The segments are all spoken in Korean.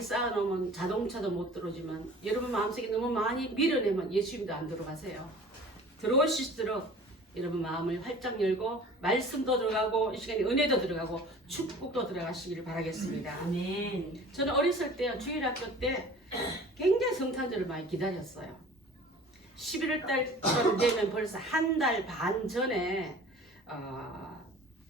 많이 쌓아놓으면 자동차도 못 들어오지만 여러분 마음속에 너무 많이 밀어내면 예수님도 안 들어가세요. 들어오실 수 있도록 여러분 마음을 활짝 열고 말씀도 들어가고 이 시간에 은혜도 들어가고 축복도 들어가시기를 바라겠습니다. 아멘. 저는 어렸을 때 주일학교 때 굉장히 성탄절을 많이 기다렸어요. 11월 달쯤 되면 벌써 한 달 반 전에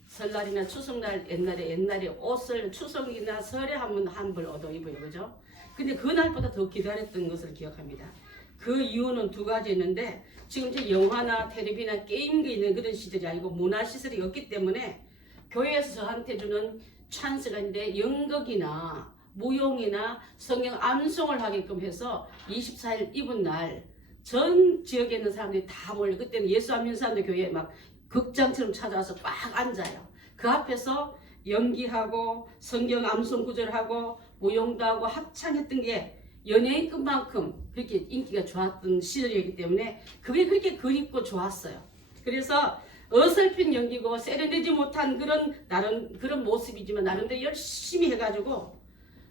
설날이나 추석날 옛날에 옷을 추석이나 설에 한 벌 얻어 입어요, 그죠? 근데 그날보다 더 기다렸던 것을 기억합니다. 그 이유는 두 가지 있는데 지금 이제 영화나 텔레비나 게임기 있는 그런 시절이 아니고 문화시설이 없기 때문에 교회에서 저한테 주는 찬스가 있는데 연극이나 무용이나 성경 암송을 하게끔 해서 24일 입은 날 전 지역에 있는 사람들이 다 몰려. 그때는 예수 안 믿는 사람들 교회에 막 극장처럼 찾아와서 꽉 앉아요. 그 앞에서 연기하고 성경 암송 구절하고 무용도 하고 합창했던 게 연예인급만큼 그렇게 인기가 좋았던 시절이었기 때문에 그게 그렇게 그립고 좋았어요. 그래서 어설픈 연기고 세련되지 못한 그런 모습이지만 나름대로 열심히 해가지고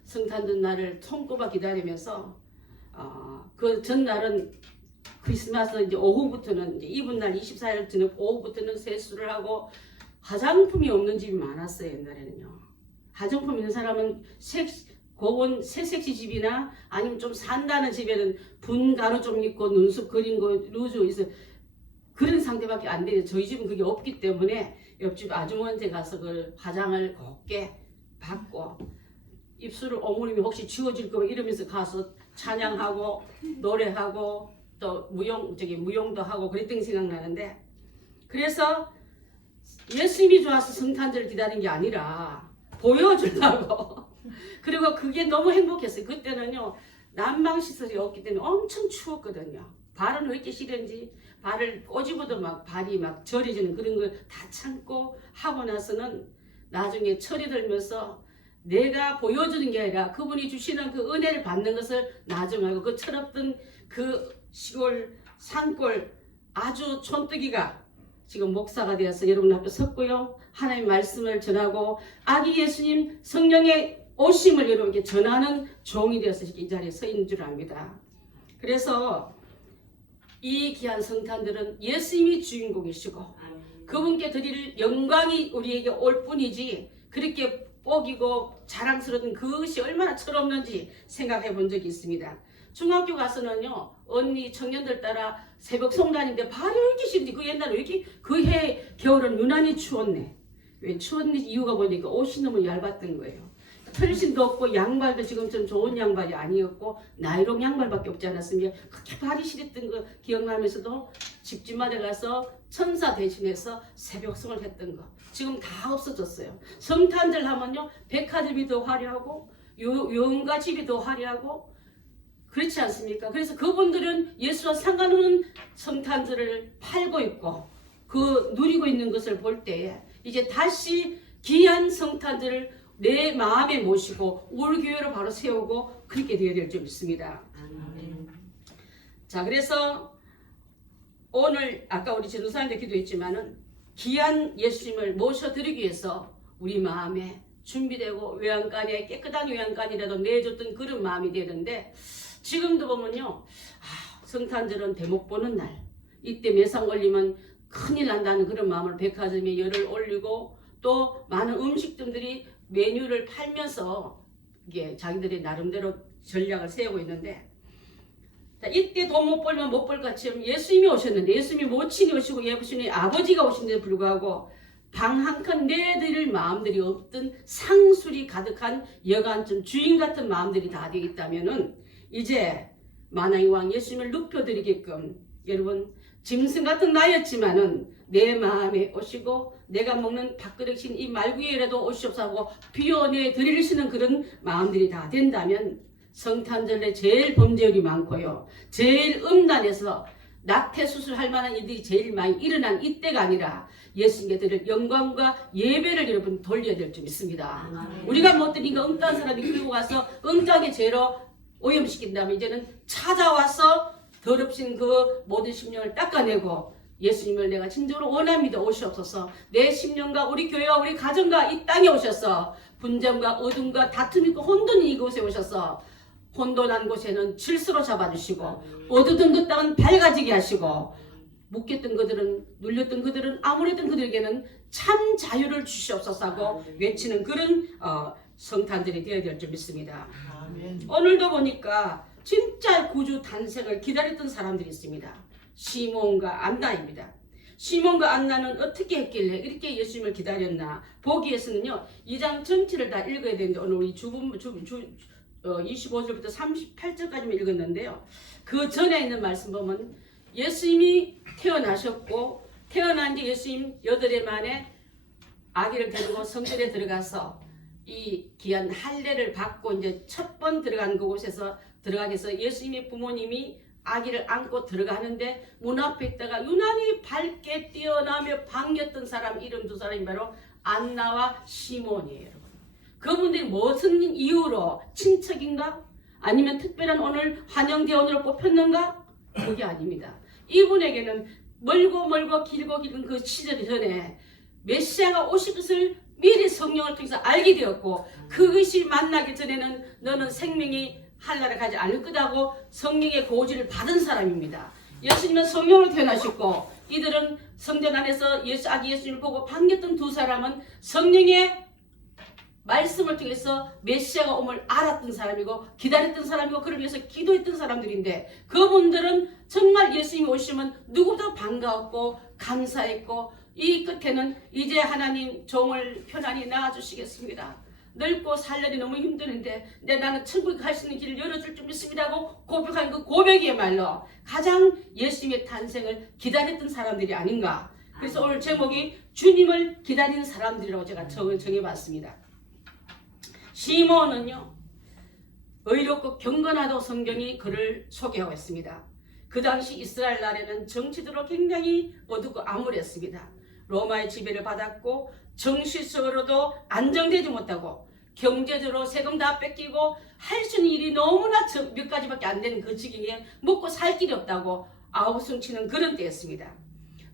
성탄절 날을 손꼽아 기다리면서 그 전날은 크리스마스 이제 오후부터는 이제 이분 날 24일 저녁 오후부터는 세수를 하고 화장품이 없는 집이 많았어요. 옛날에는요. 화장품 있는 사람은 고운 새색시 집이나 아니면 좀 산다는 집에는 분 가루 좀 있고 눈썹 그린 거 루즈 있어 그런 상태밖에 안 되는데 저희 집은 그게 없기 때문에 옆집 아주머니한테 가서 그 화장을 곱게 받고 입술을 어머님이 혹시 지워질 거 이러면서 가서 찬양하고 노래하고 또 무용도 하고 그랬던 생각나는데 그래서 예수님이 좋아서 성탄절을 기다린 게 아니라 보여주려고 그리고 그게 너무 행복했어요. 그때는요 난방시설이 없기 때문에 엄청 추웠거든요. 발은 왜 이렇게 시렸는지 발을 꼬집어도 막 발이 막 저려지는 그런 걸 다 참고 하고 나서는 나중에 철이 들면서 내가 보여주는 게 아니라 그분이 주시는 그 은혜를 받는 것을 나중에 알고 그 철없던 그 시골 산골 아주 촌뜨기가 지금 목사가 되어서 여러분 앞에 섰고요. 하나님의 말씀을 전하고 아기 예수님 성령의 오심을 여러분께 전하는 종이 되어서 이 자리에 서 있는 줄 압니다. 그래서 이 귀한 성탄들은 예수님이 주인공이시고 그분께 드릴 영광이 우리에게 올 뿐이지 그렇게 뽀기고 자랑스러운 그것이 얼마나 철없는지 생각해 본 적이 있습니다. 중학교 가서는요 언니 청년들 따라 새벽 성단인데 발이 왜 이렇게 시린지 그 옛날에 왜 이렇게 그 해 겨울은 유난히 추웠네. 왜 추웠는지 이유가 보니까 옷이 너무 얇았던 거예요. 털신도 없고 양발도 지금처럼 좋은 양발이 아니었고 나이롱 양발밖에 없지 않았습니까? 그렇게 발이 시렸던 거 기억나면서도 집집마다 가서 천사 대신해서 새벽성을 했던 거 지금 다 없어졌어요. 성탄절 하면요 백화점이 더 화려하고 요음과 집이 더 화려하고 그렇지 않습니까? 그래서 그분들은 예수와 상관없는 성탄절을 팔고 있고 그 누리고 있는 것을 볼 때에 이제 다시 귀한 성탄절을 내 마음에 모시고 우리 교회로 바로 세우고 그렇게 되어야 될 줄 믿습니다. 자, 그래서 오늘 아까 우리 전도사님도 기도했지만은 귀한 예수님을 모셔드리기 위해서 우리 마음에 준비되고 외양간에 깨끗한 외양간이라도 내줬던 그런 마음이 되는데 지금도 보면요 성탄절은 대목 보는 날 이때 매상 올리면 큰일 난다는 그런 마음으로 백화점에 열을 올리고 또 많은 음식점들이 메뉴를 팔면서 이게 자기들의 나름대로 전략을 세우고 있는데 이때 돈 못 벌면 못 벌 것처럼 예수님이 오셨는데 예수님이 모친이 오시고 예수님이 아버지가 오신데도 불구하고 방 한 칸 내드릴 마음들이 없던 상술이 가득한 여간쯤 주인 같은 마음들이 다 되어 있다면은 이제 만왕의 왕 예수님을 눕혀드리게끔 여러분 짐승 같은 나였지만은 내 마음에 오시고 내가 먹는 밥그릇인 이 말 위에라도 오시옵소서 하고 비워내 드리시는 그런 마음들이 다 된다면 성탄절에 제일 범죄율이 많고요. 제일 음란해서 낙태 수술할 만한 일들이 제일 많이 일어난 이때가 아니라 예수님께 드릴 영광과 예배를 여러분 돌려야 될 줄 믿습니다. 우리가 못 드리니까 엉뚱한 사람이 끌고 가서 엉뚱하게 죄로 오염시킨 다음에 이제는 찾아와서 더럽신 그 모든 심령을 닦아내고 예수님을 내가 진정으로 원합니다. 오시옵소서. 내 심령과 우리 교회와 우리 가정과 이 땅에 오셔서 분쟁과 어둠과 다툼이 있고 혼돈이 이곳에 오셔서 혼돈한 곳에는 질서로 잡아주시고 어두운 그 땅은 밝아지게 하시고 묶였던 그들은 눌렸던 그들은 암울했던 그들에게는 참 자유를 주시옵소서 하고 외치는 그런 성탄절이 되어야 될 줄 믿습니다. 오늘도 보니까 진짜 구주 탄생을 기다렸던 사람들이 있습니다. 시몬과 안나입니다. 시몬과 안나는 어떻게 했길래 이렇게 예수님을 기다렸나 보기에서는요 2장 전체를 다 읽어야 되는데 오늘 우리 25절부터 38절까지만 읽었는데요. 그 전에 있는 말씀 보면 예수님이 태어나셨고 태어난 지 예수님 8해 만에 아기를 데리고 성전에 들어가서 이 귀한 할례를 받고 이제 첫 번 들어간 그곳에서 들어가기 위해서 예수님의 부모님이 아기를 안고 들어가는데 문 앞에 있다가 유난히 밝게 뛰어나며 반겼던 사람 이름 두 사람이 바로 안나와 시몬이에요. 여러분. 그분들이 무슨 이유로 친척인가? 아니면 특별한 오늘 환영대원으로 뽑혔는가? 그게 아닙니다. 이분에게는 멀고 길고 긴 그 시절 전에 메시아가 오실 것을 미리 성령을 통해서 알게 되었고 그것이 만나기 전에는 너는 생명이 한나를 가지 않을 거다고 성령의 고지를 받은 사람입니다. 예수님은 성령으로 태어나셨고 이들은 성전 안에서 아기 예수님을 보고 반겼던 두 사람은 성령의 말씀을 통해서 메시아가 옴을 알았던 사람이고 기다렸던 사람이고 그를 위해서 기도했던 사람들인데 그분들은 정말 예수님이 오시면 누구보다 반가웠고 감사했고 이 끝에는 이제 하나님 종을 편안히 낳아주시겠습니다. 늙고 살려니 너무 힘드는데 나는 천국에 갈 수 있는 길을 열어줄 줄 믿습니다 하고 고백한 그 고백이야말로 가장 예수님의 탄생을 기다렸던 사람들이 아닌가. 그래서 오늘 제목이 주님을 기다리는 사람들이라고 제가 정해봤습니다. 시몬은요 의롭고 경건하다고 성경이 그를 소개하고 있습니다. 그 당시 이스라엘 나라는 정치적으로 굉장히 어둡고 암울했습니다. 로마의 지배를 받았고 정치적으로도 안정되지 못하고 경제적으로 세금 다 뺏기고 할 수 있는 일이 너무나 몇 가지밖에 안 되는 그 시기에 먹고 살 길이 없다고 아우성치는 그런 때였습니다.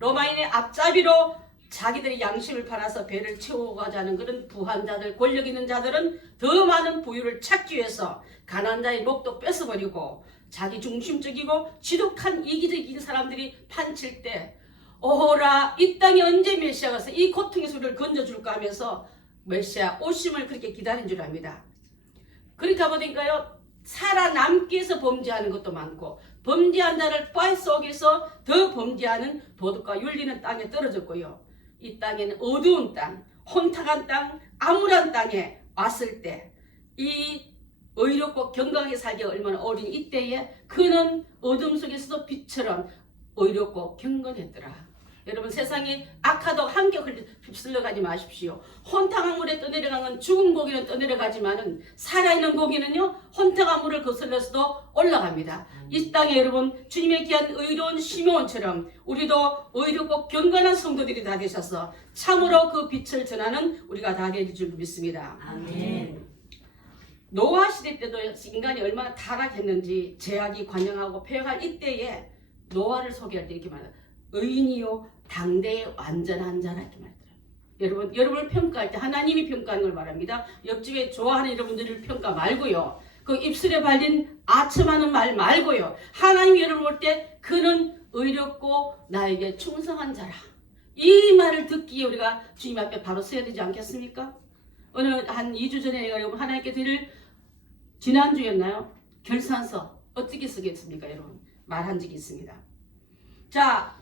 로마인의 앞잡이로 자기들의 양심을 팔아서 배를 채우고자 하는 그런 부한자들, 권력 있는 자들은 더 많은 부유를 찾기 위해서 가난한 자의 목도 뺏어버리고 자기 중심적이고 지독한 이기적인 사람들이 판칠 때 오호라 이 땅에 언제 메시아가 와서 이 고통의 소리를 건져줄까 하면서 메시아 오심을 그렇게 기다린 줄 압니다. 그러니까 보니까요 살아남기 위해서 범죄하는 것도 많고 범죄한 자를 빠 속에서 더 범죄하는 도덕과 윤리는 땅에 떨어졌고요. 이 땅에는 어두운 땅, 혼탁한 땅, 암울한 땅에 왔을 때 이 의롭고 건강하게 살기가 얼마나 어린 이때에 그는 어둠 속에서도 빛처럼 의롭고 경건했더라. 여러분 세상에 악하도 함께 휩쓸려가지 마십시오. 혼탁한 물에 떠내려가는 죽은 고기는 떠내려가지만은 살아있는 고기는요 혼탁한 물을 거슬러서도 올라갑니다. 이 땅에 여러분 주님의 귀한 의로운 시몬처럼 우리도 의롭고 경건한 성도들이 다 되셔서 참으로 그 빛을 전하는 우리가 다 될 줄 믿습니다. 아멘. 노아 시대 때도 인간이 얼마나 타락했는지 제약이 관영하고 폐역할 이때에 노아를 소개할 때 이렇게 말해요. 의인이요 당대의 완전한 자라 이렇게 말하더라고요. 여러분을 평가할 때 하나님이 평가하는 걸 말합니다. 옆집에 좋아하는 여러분들을 평가 말고요. 그 입술에 발린 아첨하는 말 말고요. 하나님이 여러분을 볼 때 그는 의롭고 나에게 충성한 자라. 이 말을 듣기에 우리가 주님 앞에 바로 서야 되지 않겠습니까? 오늘 한 2주 전에 여러분 하나님께 드릴 지난주였나요? 결산서 어떻게 쓰겠습니까 여러분? 말한 적이 있습니다. 자,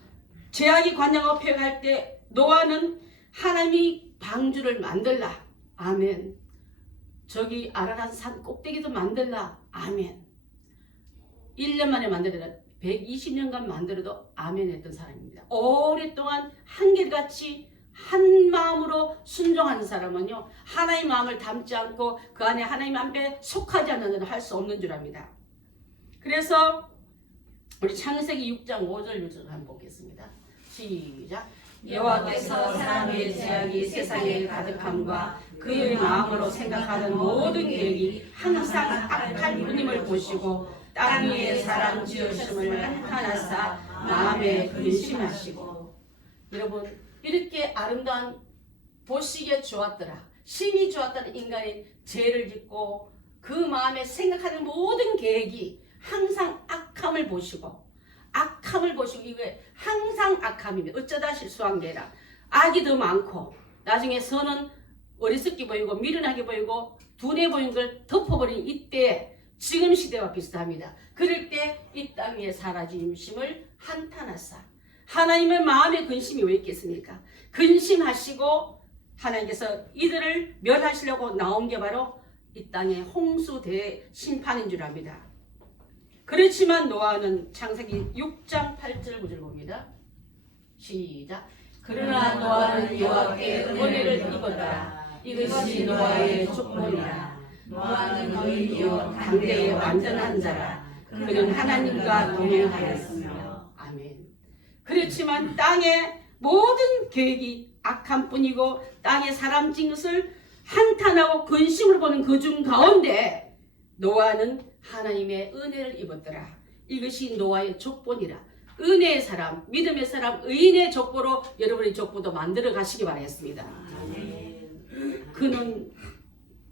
제약이 관영하고 폐역할 때 노아는 하나님이 방주를 만들라. 아멘. 저기 아라란 산 꼭대기도 만들라. 아멘. 1년 만에 만들어라. 120년간 만들어도 아멘 했던 사람입니다. 오랫동안 한결같이 한 마음으로 순종하는 사람은요 하나님의 마음을 담지 않고 그 안에 하나님 앞에 속하지 않는 자는 할 수 없는 줄 압니다. 그래서 우리 창세기 6장 5절 6절 한번 보겠습니다. 시작. 여호와께서 사람의 제약이 세상에 가득함과 그의 마음으로 생각하는 모든 계획이 항상 악한 분임을 보시고 땅 위에 사람 지으심을 한탄하사 마음에 근심하시고 여러분 이렇게 아름다운 보시기에 좋았더라, 심히 좋았다는 인간이 죄를 짓고 그 마음에 생각하는 모든 계획이 항상 악함을 보시고 이게 항상 악함입니다. 어쩌다 실수한 게 아니라 악이 더 많고 나중에 선은 어리석게 보이고 미련하게 보이고 둔해 보이는 걸 덮어버린 이때 지금 시대와 비슷합니다. 그럴 때 이 땅 위에 사라짐심을 한탄하사 하나님의 마음에 근심이 왜 있겠습니까? 근심하시고 하나님께서 이들을 멸하시려고 나온 게 바로 이 땅의 홍수 대심판인 줄 압니다. 그렇지만 노아는 창세기 6장 8절 9절 봅니다. 시작. 그러나 노아는 여호와께 은혜를 입었다. 이것이 노아의 족보니라. 노아는 의인이요 당대의 완전한 자라. 그는 하나님과 동행하였으며. 아멘. 그렇지만 땅의 모든 계획이 악한 뿐이고 땅에 사람 진 것을 한탄하고 근심으로 보는 그 중 가운데 노아는 하나님의 은혜를 입었더라. 이것이 노아의 족보니라. 은혜의 사람, 믿음의 사람, 의인의 족보로 여러분의 족보도 만들어 가시기 바라겠습니다. 그는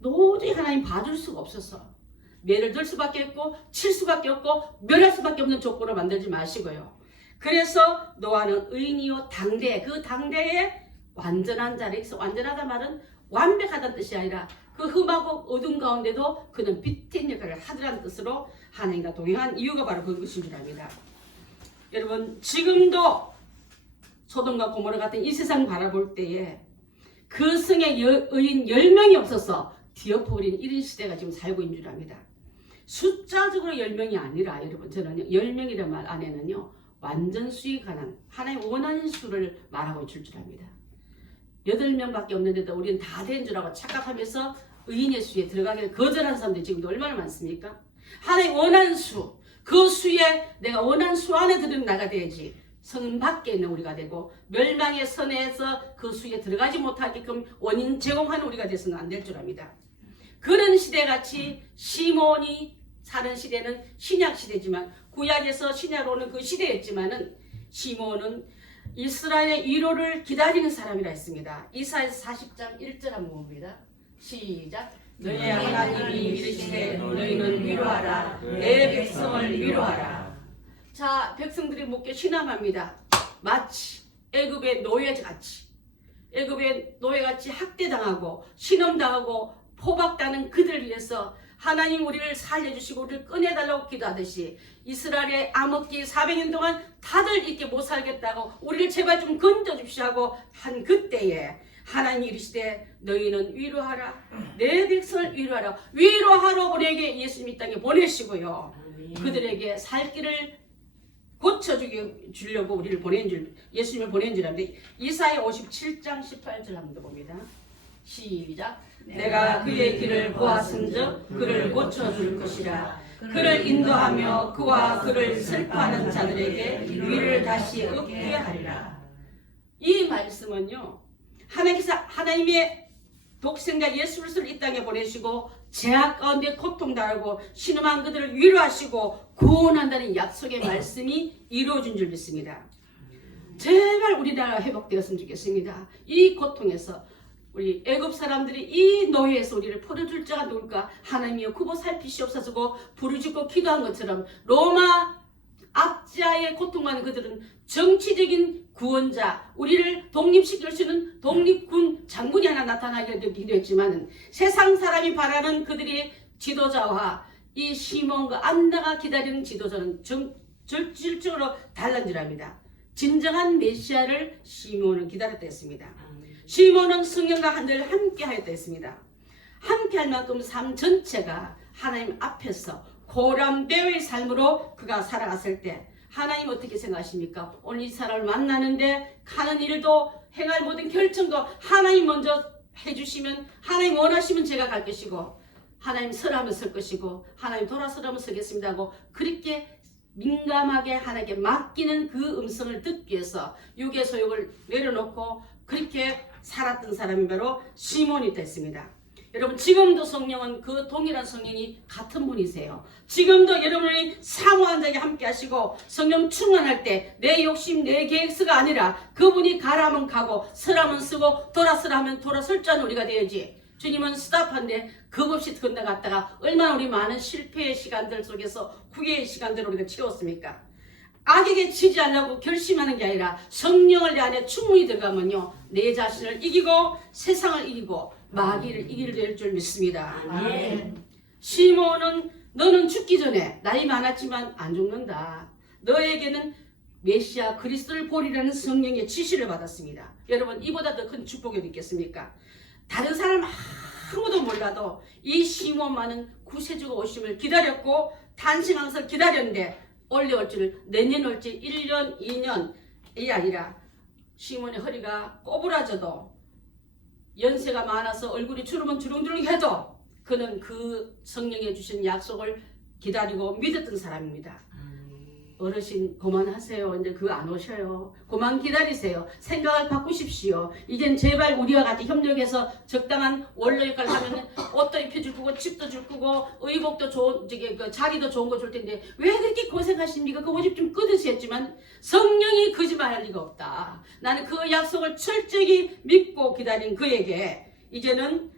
도저히 하나님 봐줄 수가 없어서 매를 들 수밖에 없고 칠 수밖에 없고 멸할 수밖에 없는 족보를 만들지 마시고요. 그래서 노아는 의인이요 당대, 그 당대에 완전한 자리에서, 완전하다 말은 완벽하다는 뜻이 아니라 그 흠하고 어둠 가운데도 그는 빛의 역할을 하더라는 뜻으로 하나님과 동행한 이유가 바로 그것인 줄 압니다. 여러분 지금도 소돔과 고모라 같은 이 세상 바라볼 때에 그 성에 의인 10명이 없어서 뒤엎어버린 이런 시대가 지금 살고 있는 줄 압니다. 숫자적으로 10명이 아니라 여러분 저는 10명이라는 말 안에는요 완전 수에 관한 하나님 원하는 수를 말하고 있을 줄 압니다. 8명밖에 없는데도 우리는 다 된 줄 알고 착각하면서 의인의 수에 들어가기를 거절한 사람들이 지금도 얼마나 많습니까? 하나님 원하는 수, 그 수에 내가 원하는 수 안에 들어나가 돼야지 성 밖에 있는 우리가 되고 멸망의 선에서 그 수에 들어가지 못하게끔 원인 제공하는 우리가 돼서는 안 될 줄 압니다. 그런 시대같이 시몬이 사는 시대는 신약 시대지만 구약에서 신약으로 오는 그 시대였지만은 시몬은 이스라엘의 위로를 기다리는 사람이라 했습니다. 이사야서 40장 1절 한번 봅니다. 시작. 너희 하나님이 이르시되 너희는 위로하라. 내 백성을 위로하라. 자, 백성들이 묻게 신음합니다. 마치 애굽의 노예같이, 애굽의 노예같이 학대당하고 신음당하고 포박당하는 그들을 위해서 하나님 우리를 살려주시고 우리를 꺼내달라고 기도하듯이 이스라엘의 암흑기 400년 동안 다들 이렇게 못 살겠다고 우리를 제발 좀 건져줍시오 하고 한 그때에 하나님이 이르시되 너희는 위로하라. 내 백성을 위로하라. 위로하러 우리에게 예수님 이 땅에 보내시고요. 그들에게 살 길을 고쳐주려고 우리를 보낸 줄, 예수님을 보낸 줄 압니다. 이사야 57장 18절 한번 더 봅니다. 시작. 내가 그의 길을 보았은즉 그를 고쳐줄 것이라. 그를 인도하며 그와 그를 슬퍼하는 자들에게 위를 다시 얻게 하리라. 이 말씀은요, 하나님께서 하나님의 독생자 예수 그리스도를 이 땅에 보내시고 죄악 가운데 고통당하고 신음한 그들을 위로하시고 구원한다는 약속의 말씀이 이루어진 줄 믿습니다. 제발 우리나라가 회복되었으면 좋겠습니다. 이 고통에서 우리 애굽 사람들이 이 노예에서 우리를 풀어줄 자가 누굴까? 하나님이여 구보 살피시옵소서고 부르짖고 기도한 것처럼 로마 압제하에 고통하는 그들은 정치적인 구원자, 우리를 독립시킬 수 있는 독립군 장군이 하나 나타나기도 기도했지만 세상 사람이 바라는 그들의 지도자와 이 시몬과 안나가 기다리는 지도자는 절질적으로 달라진 줄 압니다. 진정한 메시아를 시몬은 기다렸다 했습니다. 시몬은 성령과 한들 함께 하였다 했습니다. 함께 할 만큼 삶 전체가 하나님 앞에서 고람배의 삶으로 그가 살아갔을 때 하나님 어떻게 생각하십니까? 오늘 이 사람을 만나는데 가는 일도 행할 모든 결정도 하나님 먼저 해주시면 하나님 원하시면 제가 갈 것이고 하나님 서라면 설 것이고 하나님 돌아서라면 서겠습니다 하고 그렇게 민감하게 하나님께 맡기는 그 음성을 듣기 위해서 육의 소욕을 내려놓고 그렇게 살았던 사람이 바로 시몬이 됐습니다. 여러분 지금도 성령은 그 동일한 성령이 같은 분이세요. 지금도 여러분이 사모한 자에게 함께 하시고 성령 충만할 때 내 욕심 내 계획서가 아니라 그분이 가라면 가고 서라면 쓰고 돌아서라 하면 돌아설 줄 아는 우리가 되어야지. 주님은 스탑한데 겁없이 건너갔다가 얼마나 우리 많은 실패의 시간들 속에서 후회의 시간들을 우리가 치웠습니까? 악에게 치지 않으려고 결심하는 게 아니라 성령을 내 안에 충분히 들어가면요 내 자신을 이기고 세상을 이기고 마귀를 이기게 될 줄 믿습니다. 아멘. 시몬은 너는 죽기 전에 나이 많았지만 안 죽는다. 너에게는 메시아 그리스도를 보리라는 성령의 지시를 받았습니다. 여러분 이보다 더 큰 축복이 있겠습니까? 다른 사람 아무도 몰라도 이 시몬만은 구세주가 오심을 기다렸고 탄식하면서 기다렸는데 올리 올지를 내년 올지 1년 2년이 아니라 시몬의 허리가 꼬부라져도 연세가 많아서 얼굴이 주름은 주렁주렁 해도 그는 그 성령에 주신 약속을 기다리고 믿었던 사람입니다. 어르신 그만하세요. 이제 그거 안 오셔요. 그만 기다리세요. 생각을 바꾸십시오. 이젠 제발 우리와 같이 협력해서 적당한 원로 역할을 하면 옷도 입혀줄 거고 집도 줄 거고 의복도 좋은 그 자리도 좋은 거 줄 텐데 왜 그렇게 고생하십니까? 그 오집 좀 끊으셨지만 성령이 거짓말할 리가 없다. 나는 그 약속을 철저히 믿고 기다린 그에게 이제는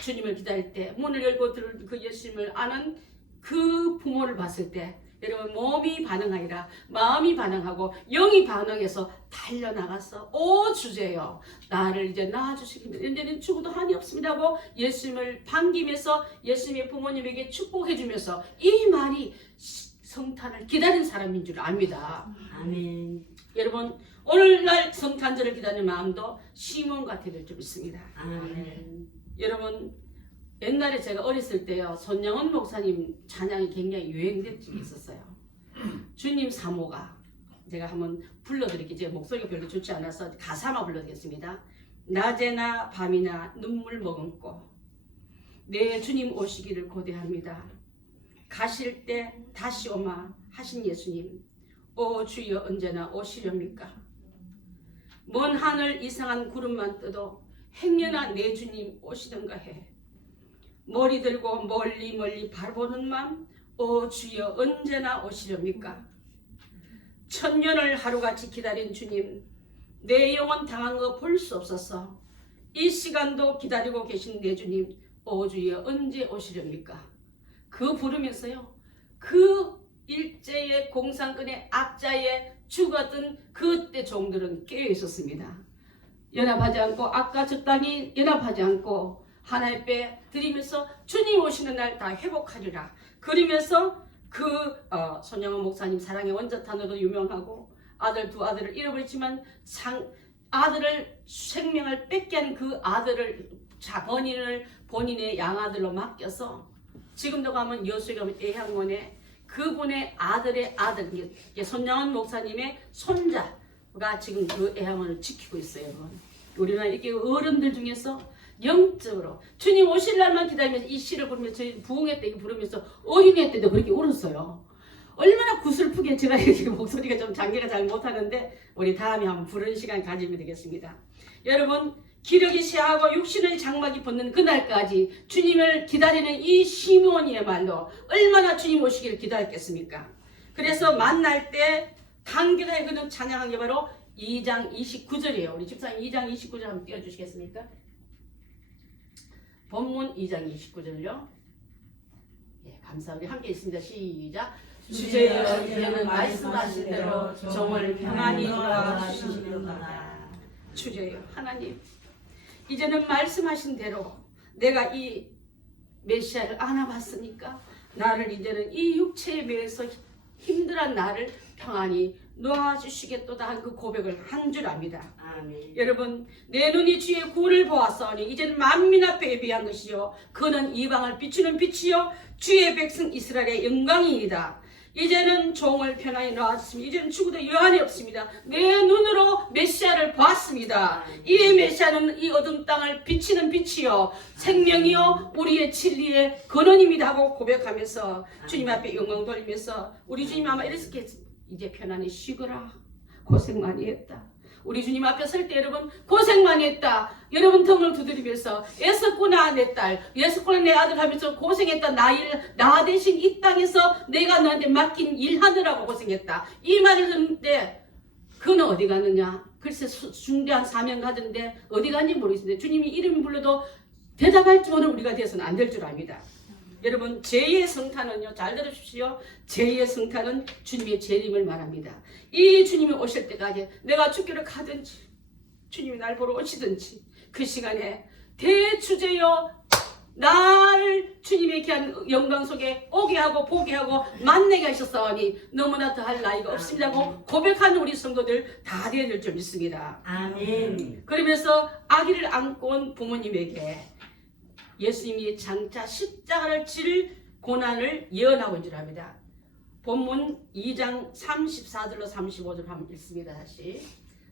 주님을 기다릴 때 문을 열고 들을 그 예수님을 아는 그 부모를 봤을 때 여러분 몸이 반응하니라 마음이 반응하고 영이 반응해서 달려나가서 오 주제여 나를 이제 낳아주시기를 이제는 죽어도 한이 없습니다 하고 예수님을 반기면서 예수님의 부모님에게 축복해주면서 이 말이 성탄을 기다린 사람인 줄 압니다. 아멘. 여러분 오늘날 성탄절을 기다리는 마음도 시몬 같아 될 줄 믿습니다. 아멘. 여러분 옛날에 제가 어렸을 때요 손영원 목사님 찬양이 굉장히 유행된 적이 있었어요. 주님 사모가 제가 한번 불러드릴게요. 제 목소리가 별로 좋지 않아서 가사만 불러드리겠습니다. 낮에나 밤이나 눈물 머금고 내 주님 오시기를 고대합니다. 가실 때 다시 오마 하신 예수님 오 주여 언제나 오시렵니까? 먼 하늘 이상한 구름만 떠도 행여나 내 주님 오시던가 해. 머리 들고 멀리 멀리 바라보는 맘, 오 주여 언제나 오시렵니까? 천년을 하루같이 기다린 주님, 내 영혼 당한 거 볼 수 없어서 이 시간도 기다리고 계신 내 주님, 오 주여 언제 오시렵니까? 그 부르면서요, 그 일제의 공산권의 악자에 죽었던 그때 종들은 깨어 있었습니다. 연합하지 않고 악과 적당히 연합하지 않고 하나의 배 드리면서 주님 오시는 날 다 회복하리라. 그러면서 그 손영원 목사님 사랑의 원자탄으로 유명하고 두 아들을 잃어버렸지만 아들을 생명을 뺏게 한 그 아들을 본인의 양아들로 맡겨서 지금도 가면 여수에 가면 애향원에 그분의 아들의 아들 손영원 목사님의 손자가 지금 그 애향원을 지키고 있어요. 우리나라 이렇게 어른들 중에서 영적으로 주님 오실 날만 기다리면서 이 시를 부르면서 저희 부흥회 때 이거 부르면서 어린애 때도 그렇게 울었어요. 얼마나 구슬프게 제가 지금 목소리가 좀 장기가 잘 못하는데 우리 다음에 한번 부르는 시간 가지면 되겠습니다. 여러분 기력이 쇠하고 육신의 장막이 벗는 그날까지 주님을 기다리는 이 시몬이야말로 얼마나 주님 오시기를 기다렸겠습니까? 그래서 만날 때 간결하게 그는 찬양한 게 바로 2장 29절이에요. 우리 집사님 2장 29절 한번 띄워주시겠습니까? 본문 2장 29절요. 예, 감사합니다. 함께 있습니다. 시작. 주제여 이제는 말씀하신 대로 정을 평안히 돌아가시리로다. 주제여 하나님 이제는 말씀하신 대로 내가 이 메시아를 안아봤으니까 나를 이제는 이 육체에 비해서 힘들한 나를 평안히 놓아주시겠도다 한 그 고백을 한 줄 압니다. 아멘. 여러분 내 눈이 주의 구를 보았사오니 이제는 만민 앞에 예비한 것이요 그는 이방을 비추는 빛이요 주의 백성 이스라엘의 영광이니이다. 이제는 종을 편안히 놓았습니다. 이제는 죽어도 여한이 없습니다. 내 눈으로 메시아를 보았습니다. 이 메시아는 이 어둠 땅을 비치는 빛이요 생명이요 우리의 진리의 근원입니다 하고 고백하면서 주님 앞에 영광 돌리면서 우리 주님 아마 이랬겠습니다. 이제 편안히 쉬거라. 고생 많이 했다. 우리 주님 앞에 설 때 여러분 고생 많이 했다. 여러분 등을 두드리면서 애썼구나 내 딸, 애썼구나 내 아들 하면서 고생했다. 나 대신 이 땅에서 내가 너한테 맡긴 일하느라고 고생했다. 이 말을 듣는데 그는 어디 가느냐? 글쎄 중대한 사명 가졌는데 어디 갔는지 모르겠는데 주님이 이름 불러도 대답할 줄은 우리가 돼서는 안 될 줄 압니다. 여러분 제2의 성탄은요, 잘 들으십시오. 제2의 성탄은 주님의 재림을 말합니다. 이 주님이 오실 때까지 내가 죽기를 가든지 주님이 날 보러 오시든지 그 시간에 대주제여 나를 주님의 귀한 영광 속에 오게 하고 보게 하고 만나게 하셨사오니 너무나 더할 나이가 없습니다고 고백하는 우리 성도들 다 되어야 될 줄 믿습니다. 아멘. 그러면서 아기를 안고 온 부모님에게 예수님이 장차 십자가를 칠 고난을 예언하고 있는 줄 압니다. 본문 2장 34절로 35절 한번 읽습니다. 다시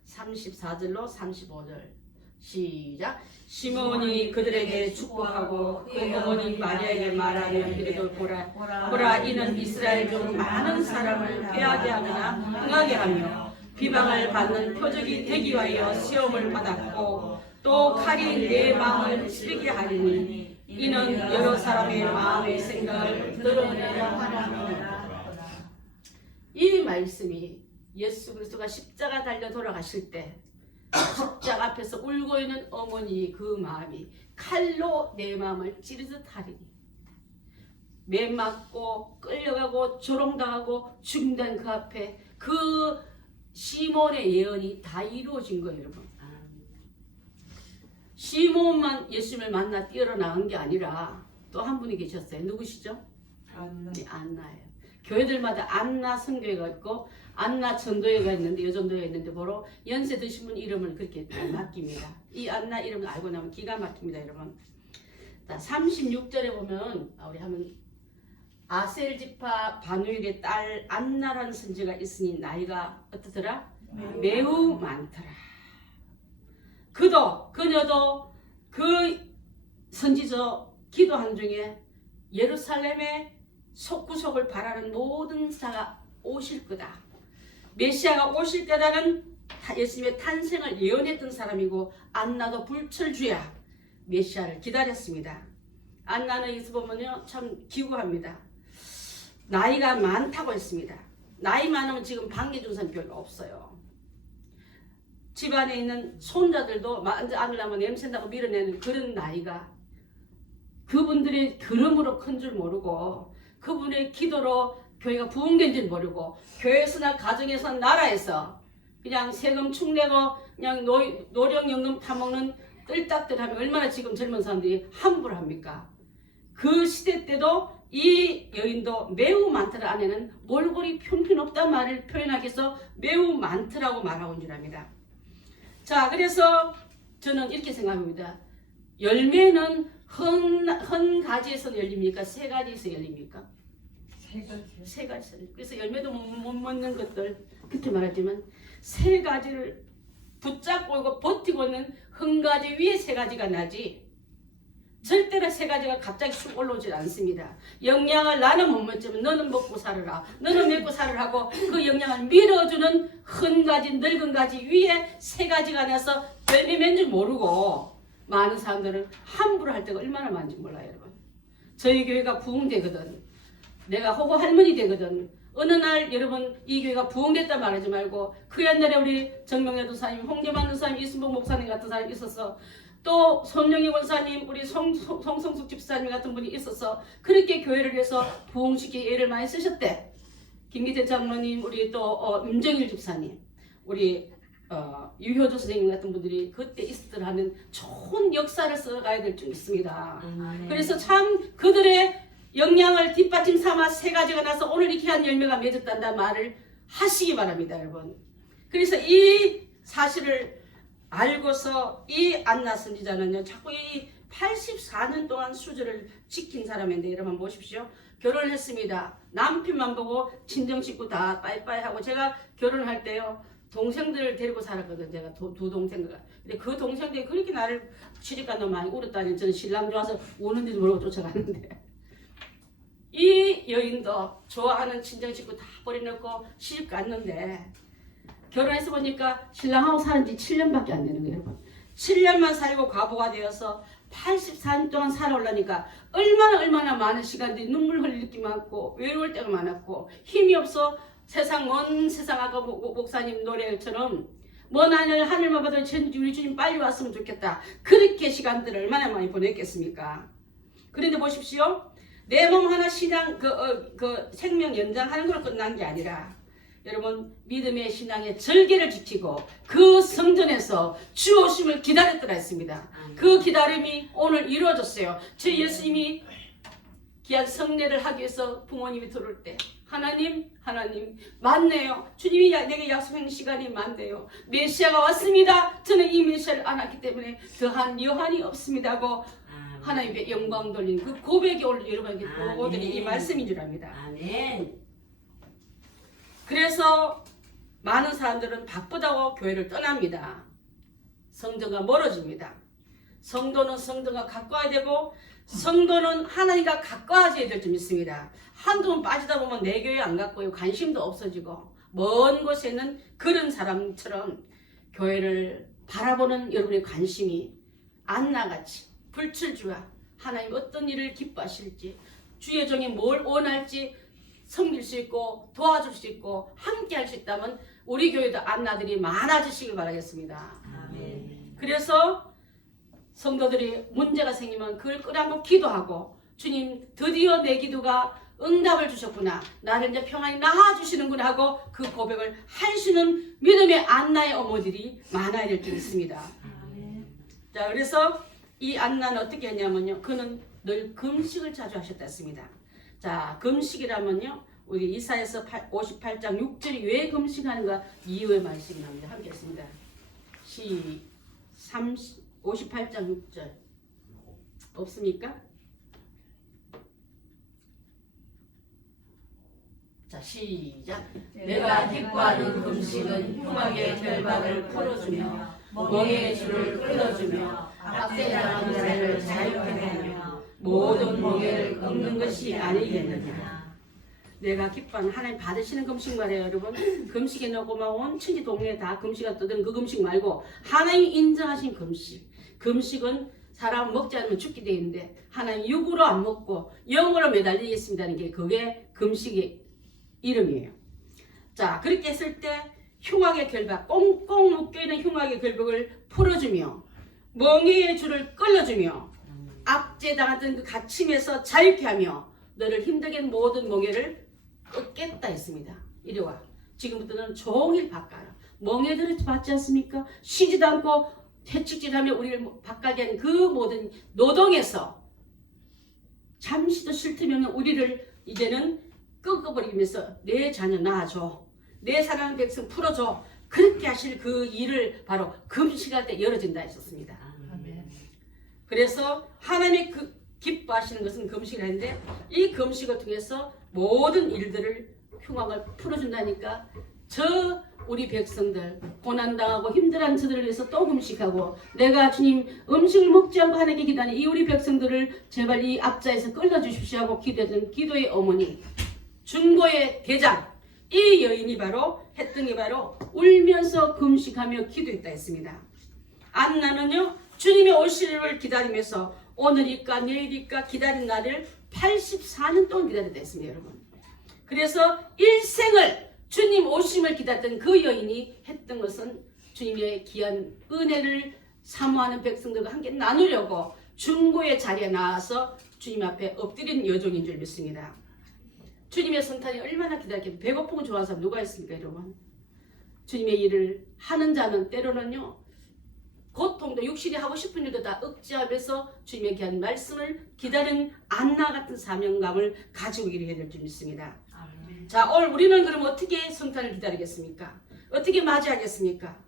34절로 35절 시작. 시몬이 그들에게 축복하고 그 어머니 마리아에게 말하며 이르되 보라 이는 이스라엘 중 많은 사람을 빼앗게 하거나 흥하게 하며 비방을 받는 표적이 되기 위하여 시험을 받았고 또 칼이 내 마음을 찌르게 하리니 이는 여러 사람의 마음의 생각을 드러내려 함이라. 이 말씀이 예수 그리스도가 십자가 달려 돌아가실 때 십자가 앞에서 울고 있는 어머니 그 마음이 칼로 내 마음을 찌르듯 하리니 매 맞고 끌려가고 조롱당하고 죽임된 그 앞에 그 시몬의 예언이 다 이루어진 거예요, 여러분. 시몬만 예수님을 만나 뛰어나간 게 아니라 또 한 분이 계셨어요. 누구시죠? 안나예요. 교회들마다 안나 선교회가 있고 안나 전도회가 있는데 여전도회가 있는데 바로 연세 드신 분 이름을 그렇게 맡깁니다. 이 안나 이름을 알고 나면 기가 막힙니다, 여러분. 36절에 보면 우리 한번 아셀 지파 바누엘의 딸 안나라는 선지가 있으니 나이가 어떻더라? 매우 많더라. 그녀도 그 선지서 기도한 중에 예루살렘의 속구속을 바라는 모든 자가 오실 거다. 메시아가 오실 때라는 예수님의 탄생을 예언했던 사람이고 안나도 불철주야 메시아를 기다렸습니다. 안나는 여기서 보면요 참 기구합니다. 나이가 많다고 했습니다. 나이 많으면 지금 방해준 사람이 별로 없어요. 집안에 있는 손자들도 아들하면 냄새나고 밀어내는 그런 나이가 그분들의 걸음으로 큰 줄 모르고 그분의 기도로 교회가 부흥된 줄 모르고 교회에서나 가정에서 나라에서 그냥 세금 축내고 그냥 노령연금 타먹는 뜰딱들 하면 얼마나 지금 젊은 사람들이 함부로합니까? 그 시대 때도 이 여인도 매우 많더라 안에는 몰골이 형편없단 말을 표현하기 위해서 매우 많더라고 말하고 있는 줄 압니다. 자, 그래서 저는 이렇게 생각합니다. 열매는 한 가지에서 열립니까? 세 가지에서 열립니까? 세 가지에서. 그래서 열매도 못 먹는 것들 그렇게 말하지만 세 가지를 붙잡고 있고 버티고 있는 한 가지 위에 세 가지가 나지 절대로 세 가지가 갑자기 쑥 올라오질 않습니다. 영양을 나는 못 먹지만 너는 먹고 살으라. 너는 먹고 살으라 하고 그 영양을 밀어주는 한 가지 늙은 가지 위에 세 가지가 나서 열매 맺는 줄 모르고 많은 사람들은 함부로 할 때가 얼마나 많은지 몰라요, 여러분. 저희 교회가 부흥되거든. 내가 호고 할머니 되거든. 어느 날 여러분 이 교회가 부흥됐다 말하지 말고 그 옛날에 우리 정명래 도사님, 홍계만 도사님, 이순복 목사님 같은 사람이 있어서 또 손영희 원사님, 우리 송성숙 집사님 같은 분이 있어서 그렇게 교회를 위해서 부흥시키기 애를 많이 쓰셨대. 김기태 장로님, 우리 또 임정일 집사님, 우리 유효조 선생님 같은 분들이 그때 있었던 하는 좋은 역사를 써가야 될 줄 있습니다. 그래서 참 그들의 영향을 뒷받침 삼아 세 가지가 나서 오늘 이렇게 한 열매가 맺었다는 말을 하시기 바랍니다, 여러분. 그래서 이 사실을 알고서 이 안나 선지자는요 자꾸 이 84년 동안 수저를 지킨 사람인데 여러분 보십시오. 결혼을 했습니다. 남편만 보고 친정 식구 다 빠이빠이 하고 제가 결혼할 때요 동생들을 데리고 살았거든. 제가 두 동생들. 근데 그 동생들이 그렇게 나를 시집간 너 많이 울었다니 저는 신랑 좋아서 우는지도 모르고 쫓아갔는데 이 여인도 좋아하는 친정 식구 다 버려놓고 시집 갔는데 결혼해서 보니까 신랑하고 사는 지 7년밖에 안 되는 거예요, 여러분. 7년만 살고 과부가 되어서 84년 동안 살아오려니까 얼마나 많은 시간들이 눈물 흘릴 게 많고 외로울 때가 많았고 힘이 없어 먼 세상 아까 목사님 노래처럼 먼 하늘만 봐도 우리 주님 빨리 왔으면 좋겠다. 그렇게 시간들을 얼마나 많이 보냈겠습니까? 그런데 보십시오. 내 몸 하나 신앙 그 생명 연장하는 걸로 끝난 게 아니라 여러분 믿음의 신앙의 절개를 지키고 그 성전에서 주 오심을 기다렸더라 했습니다. 그 기다림이 오늘 이루어졌어요. 제 예수님이 귀한 성례를 하기 위해서 부모님이 들어올 때 하나님 맞네요. 주님이 내게 약속한 시간이 맞네요. 메시아가 왔습니다. 저는 이 메시아를 안 왔기 때문에 더한 여한이 없습니다 하고 하나님께 영광 돌린 그 고백이 오늘 여러분에게 보고드린 이 말씀인 줄 압니다. 아멘. 그래서 많은 사람들은 바쁘다고 교회를 떠납니다. 성도가 멀어집니다. 성도는 성도가 가까워야 되고 성도는 하나님과 가까워져야 될 줄 믿습니다. 한동안 빠지다 보면 내 교회 안 갔고요. 관심도 없어지고 먼 곳에 있는 그런 사람처럼 교회를 바라보는 여러분의 관심이 안나같이 불철주야 하나님 어떤 일을 기뻐하실지 주의 종이 뭘 원할지 섬길 수 있고 도와줄 수 있고 함께 할 수 있다면 우리 교회도 안나들이 많아지시길 바라겠습니다. 아멘. 그래서 성도들이 문제가 생기면 그걸 끌어안고 기도하고 주님 드디어 내 기도가 응답을 주셨구나. 나를 이제 평안히 낳아주시는구나 하고 그 고백을 하시는 믿음의 안나의 어머니들이 많아야 될 줄 있습니다. 아멘. 자, 그래서 이 안나는 어떻게 했냐면요. 그는 늘 금식을 자주 하셨다 했습니다. 자, 금식이라면요. 우리 이사야서 58장 6절이 왜 금식하는가 이유의 말씀이 나옵니다. 함께 했습니다. 58장 6절 없습니까? 자, 시작. 내가 기뻐하는 금식은 흉악의 결박을 풀어주며 멍에의 줄을 끊어주며 압제당한 자를 자유케 하며 모든 멍에를 끊는 것이 아니겠느냐. 내가 기뻐하는 하나님 받으시는 금식 말이에요, 여러분. 금식에 넣고 막 온 천지 동네에 다 금식가 떠드는 그 금식 말고 하나님이 인정하신 금식. 금식은 사람 먹지 않으면 죽게 되어 있는데 하나님 육으로 안 먹고 영으로 매달리겠습니다는 게 그게 금식의 이름이에요. 자, 그렇게 했을 때 흉악의 결박, 꽁꽁 묶여있는 흉악의 결박을 풀어주며 멍에의 줄을 끌어주며 압제당하던 그 갇힘에서 자유케 하며 너를 힘들게 한 모든 멍에를 끊겠다 했습니다. 이리 와. 지금부터는 종일 바꿔요. 멍에들을 받지 않습니까? 쉬지도 않고 채찍질하며 우리를 바꿔게 한 그 모든 노동에서 잠시도 싫다면 우리를 이제는 꺾어버리면서 내 자녀 낳아줘. 내 사랑하는 백성 풀어줘. 그렇게 하실 그 일을 바로 금식할 때 열어진다 했었습니다. 아멘. 그래서 하나님이 기뻐하시는 것은 금식을 하는데 이 금식을 통해서 모든 일들을 흉악을 풀어준다니까 저 우리 백성들 고난당하고 힘들어하는 저들을 위해서 또 금식하고 내가 주님 음식을 먹지 않고 하나님께 기도하는 이 우리 백성들을 제발 이 앞자에서 끌어주십시오 하고 기도했던 기도의 어머니 중보의 대장 이 여인이 바로 했던 게 바로 울면서 금식하며 기도했다 했습니다. 안나는요 주님의 오시를 기다리면서 오늘일까 내일일까 기다린 날을 84년 동안 기다렸다 했습니다. 여러분. 그래서 일생을 주님 오심을 기다렸던 그 여인이 했던 것은 주님의 귀한 은혜를 사모하는 백성들과 함께 나누려고 중보의 자리에 나와서 주님 앞에 엎드린 여종인 줄 믿습니다. 주님의 성탄이 얼마나 기다렸겠는데 배고픈 거 좋아하는 사람 누가 있습니까 여러분? 주님의 일을 하는 자는 때로는요 고통도 육신이 하고 싶은 일도 다 억제하면서 주님의 귀한 말씀을 기다린 안나 같은 사명감을 가지고 일해야 될 줄 믿습니다. 아멘. 자, 오늘 우리는 그럼 어떻게 성탄을 기다리겠습니까? 어떻게 맞이하겠습니까?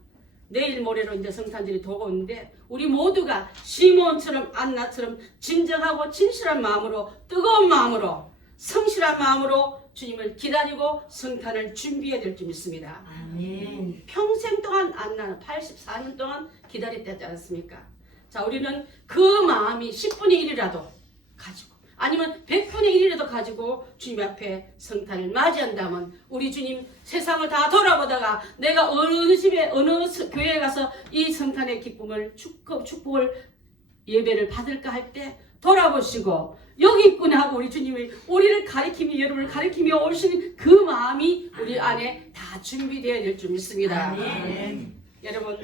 내일 모레로 이제 성탄절이 도고오는데 우리 모두가 시몬처럼 안나처럼 진정하고 진실한 마음으로 뜨거운 마음으로 성실한 마음으로 주님을 기다리고 성탄을 준비해야 될 줄 믿습니다. 아멘. 평생 동안 안나는 84년 동안 기다렸지 않습니까? 자, 우리는 그 마음이 10분의 1이라도 가지고 아니면 100분의 1이라도 가지고 주님 앞에 성탄을 맞이한다면 우리 주님 세상을 다 돌아보다가 내가 어느 집에 어느 교회에 가서 이 성탄의 기쁨을 축복을 예배를 받을까 할 때 돌아보시고 여기 있구나 하고 우리 주님이 우리를 가리키며 여러분을 가리키며 오시는 그 마음이 우리 안에 다 준비되어야 될 줄 믿습니다. 여러분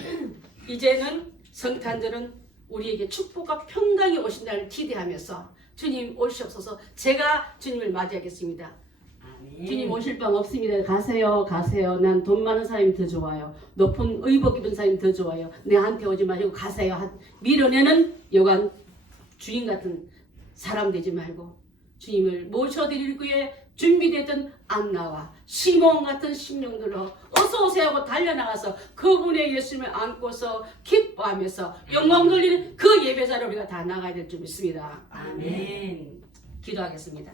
이제는 성탄절은 우리에게 축복과 평강이 오신다는 기대하면서 주님 오시옵소서. 제가 주님을 맞이하겠습니다. 주님 오실 방 없습니다. 가세요 가세요. 난 돈 많은 사람이 더 좋아요. 높은 의복 입은 사람이 더 좋아요. 내한테 오지 마시고 가세요. 밀어내는 여간 주인 같은 사람 되지 말고 주님을 모셔드릴 그에 준비되던 안나와 시몬 같은 심령들로 어서 오세요 하고 달려나가서 그분의 예수님을 안고서 기뻐하면서 영광 돌리는 그 예배자로 우리가 다 나가야 될 줄 믿습니다. 아멘. 기도하겠습니다.